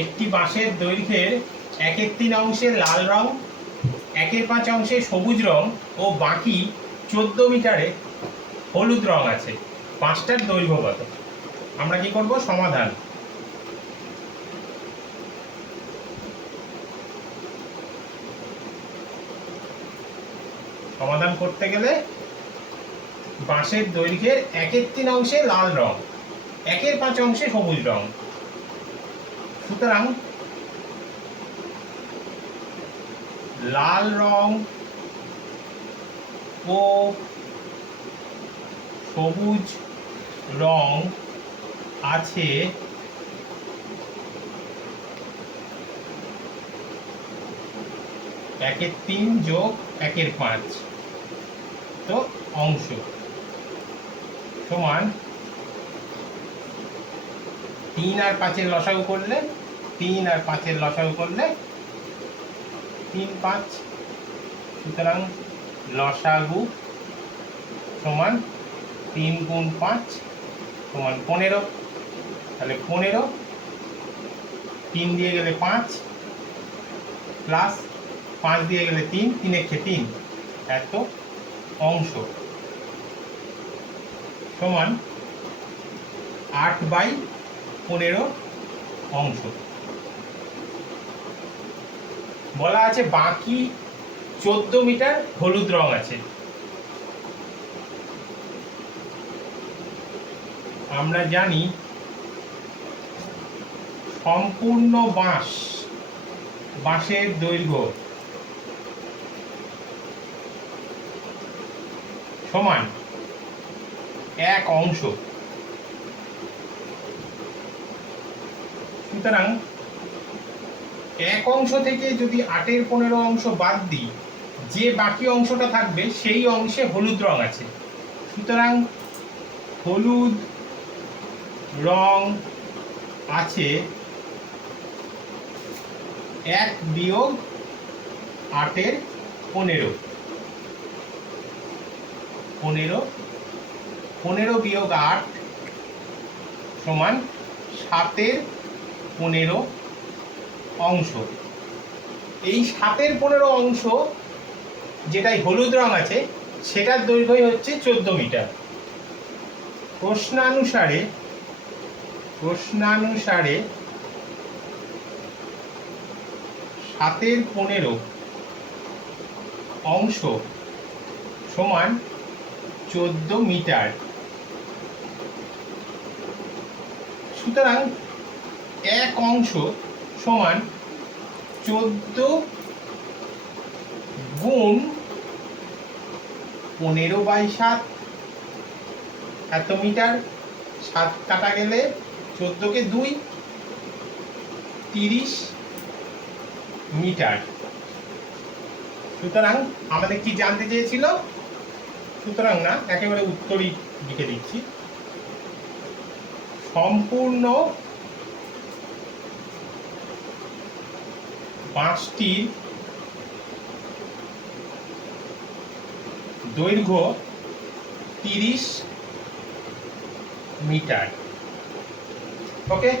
একটি বাঁশের দৈর্ঘ্যের 1/3 অংশে লাল রং, 1/5 অংশে সবুজ রং ও বাকি 14 মিটারে হলুদ রং আছে। বাঁশটার দৈর্ঘ্য কত? আমরা কি করব? সমাধান। সমাধান করতে গেলে বাঁশের দৈর্ঘ্যের 1/3 অংশে লাল রং, 1/5 অংশে সবুজ রং। সুতরাং লাল রং ও সবুজ রং আছে 1/3 যোগ 1/5 তো অংশ সমান 3 আর 5-এর লসাগু করলে 3 আর 5-এর লসাগু করলে 3 5। সুতরাং লসাগু সমান 3 গুণ 5 সমান 15। তাহলে 15, 3 দিয়ে গেলে 5 প্লাস 5 দিয়ে গেলে 3, 3 3 এত অংশ সমান 8/15 অংশ। বলা আছে বাকি 14 মিটার হলুদ রং আছে। আমরা জানি সম্পূর্ণ বাঁশের দৈর্ঘ্য সমান 1 অংশ। সুতরাং 1 অংশ থেকে যদি 8/15 অংশ বাদ দিই, যে বাকি অংশটা থাকবে সেই অংশে হলুদ রং আছে। সুতরাং হলুদ রং আছে 1 বিয়োগ 8/15। 15 বিয়োগ 8 সমান 7/15 অংশ। এই 7/15 অংশ যেটাই হলুদ রং আছে সেটার দৈর্ঘ্যই হচ্ছে 14 মিটার। প্রশ্নানুসারে 7/15 অংশ সমান 14 মিটার। সুতরাং 1 অংশ সমান 14 গুণ 15/7 এত মিটার। 7 কাটা গেলে 14কে 2, 30 মিটার। সুতরাং আমাদের কি জানতে চেয়েছিল? সুতরাং না, একেবারে উত্তরই লিখে দিচ্ছি। সম্পূর্ণ বাঁশটির দৈর্ঘ্য 30 মিটার। ওকে।